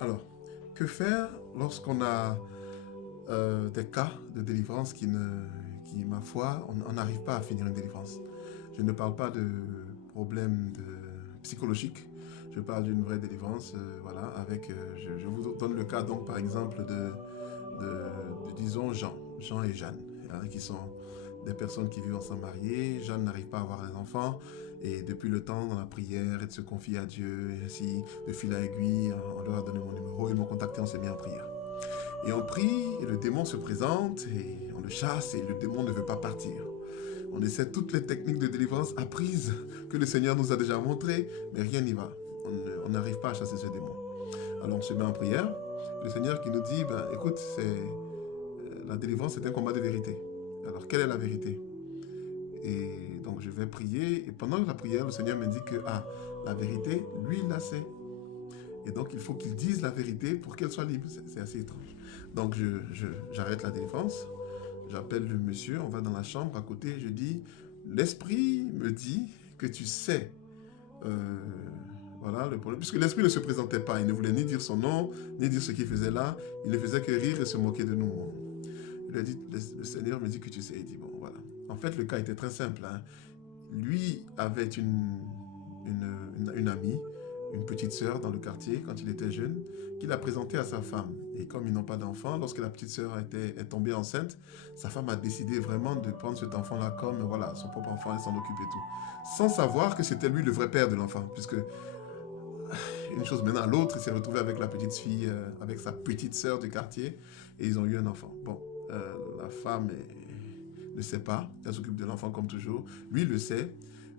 Alors, que faire lorsqu'on a des cas de délivrance qui, ma foi, on n'arrive pas à finir une délivrance. Je ne parle pas de problèmes psychologiques, je parle d'une vraie délivrance, voilà, je vous donne le cas donc par exemple disons Jean et Jeanne, hein, qui sont des personnes qui vivent ensemble mariées. Jeanne n'arrive pas à avoir un enfant et depuis le temps dans la prière et de se confier à Dieu et ainsi de fil à aiguille, on leur a donné mon numéro, ils m'ont contacté, on s'est mis en prière. Et on prie, et le démon se présente, et on le chasse, et le démon ne veut pas partir. On essaie toutes les techniques de délivrance apprises que le Seigneur nous a déjà montrées, mais rien n'y va. On n'arrive pas à chasser ce démon. Alors on se met en prière. Le Seigneur qui nous dit, ben, écoute, la délivrance c'est un combat de vérité. Alors quelle est la vérité? Et donc je vais prier, et pendant la prière, le Seigneur me dit que la vérité, lui, il la sait. Et donc, il faut qu'il dise la vérité pour qu'elle soit libre. C'est assez étrange. Donc, j'arrête la défense. J'appelle le monsieur. On va dans la chambre à côté. Je dis, l'esprit me dit que tu sais. Voilà le problème. Puisque l'esprit ne se présentait pas. Il ne voulait ni dire son nom, ni dire ce qu'il faisait là. Il ne faisait que rire et se moquer de nous. Il a dit, le Seigneur me dit que tu sais. Il dit, bon, voilà. En fait, le cas était très simple. Hein. Lui avait une amie, une petite sœur dans le quartier quand il était jeune, qu'il a présentée à sa femme. Et comme ils n'ont pas d'enfant, lorsque la petite sœur est tombée enceinte, sa femme a décidé vraiment de prendre cet enfant-là comme voilà, son propre enfant et s'en occuper et tout. Sans savoir que c'était lui le vrai père de l'enfant. Puisque une chose menant à l'autre, il s'est retrouvé avec la petite fille, avec sa petite sœur du quartier, et ils ont eu un enfant. Bon, la femme ne sait pas, elle s'occupe de l'enfant comme toujours. Lui le sait.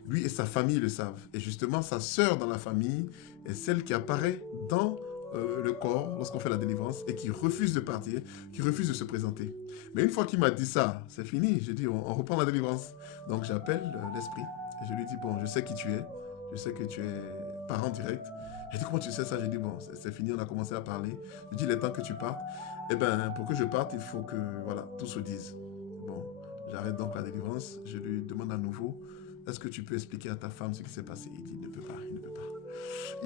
Lui et sa famille le savent. Et justement, sa sœur dans la famille est celle qui apparaît dans le corps lorsqu'on fait la délivrance et qui refuse de partir, qui refuse de se présenter. Mais une fois qu'il m'a dit ça, c'est fini. Je dis, on reprend la délivrance. Donc j'appelle l'esprit et je lui dis, bon, je sais qui tu es. Je sais que tu es parent direct. Il dit, comment tu sais ça? J'ai dit, bon, c'est fini, on a commencé à parler. Je dis, il est temps que tu partes. Eh bien, pour que je parte, il faut que, voilà, tout se dise. Bon, j'arrête donc la délivrance. Je lui demande à nouveau, est-ce que tu peux expliquer à ta femme ce qui s'est passé? Il dit, il ne peut pas, il ne peut pas.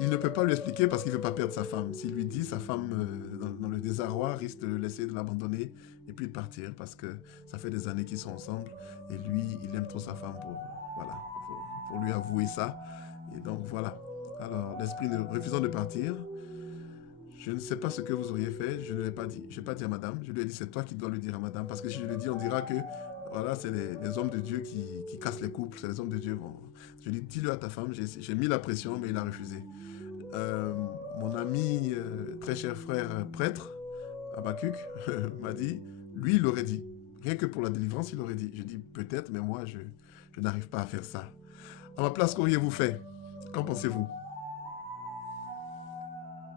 Il ne peut pas lui expliquer parce qu'il ne veut pas perdre sa femme. S'il lui dit, sa femme, dans le désarroi, risque de le laisser, de l'abandonner et puis de partir parce que ça fait des années qu'ils sont ensemble et lui, il aime trop sa femme pour lui avouer ça. Et donc voilà. Alors, l'esprit refusant de partir, je ne sais pas ce que vous auriez fait, je ne l'ai pas dit. Je n'ai pas dit à madame, je lui ai dit, c'est toi qui dois le dire à madame parce que si je le dis, on dira que voilà, c'est les hommes de Dieu qui cassent les couples, c'est les hommes de Dieu. Bon, je lui dis, dis-le à ta femme, j'ai mis la pression, mais il a refusé. Mon ami, très cher frère prêtre, Habakkuk, m'a dit, lui, il aurait dit. Rien que pour la délivrance, il aurait dit. Je dis, peut-être, mais moi, je n'arrive pas à faire ça. À ma place, qu'auriez-vous fait? Qu'en pensez-vous?